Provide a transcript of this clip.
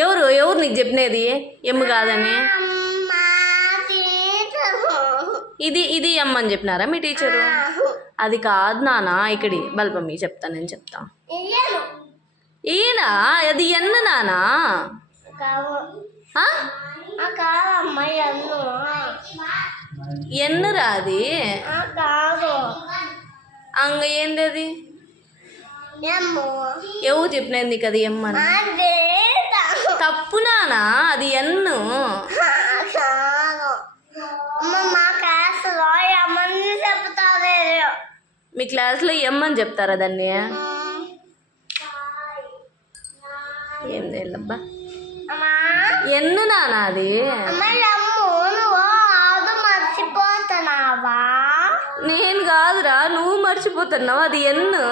ఎవరు ఎవరు నీకు చెప్పినది ఎమ్ము కాదని? ఇది ఎమ్ అని చెప్పినారా మీ టీచరు? అది కాదు నాన్న, ఇక్కడి బల్పమ్మి చెప్తా, నేను చెప్తా. ఈయన అది ఎన్ను నానా? ఎన్నురా అది? అంగ ఏంది అది? ఎవరు చెప్పినది నీకు అది ఎమ్మని? తప్పు నానా, అది ఎన్ను. మీ క్లాస్లో ఎమ్మని చెప్తారా దాన్ని? ఏం తెలియబ్బా. ఎన్ను నానా అది? నేను కాదురా, నువ్వు మర్చిపోతున్నావు. అది ఎన్ను.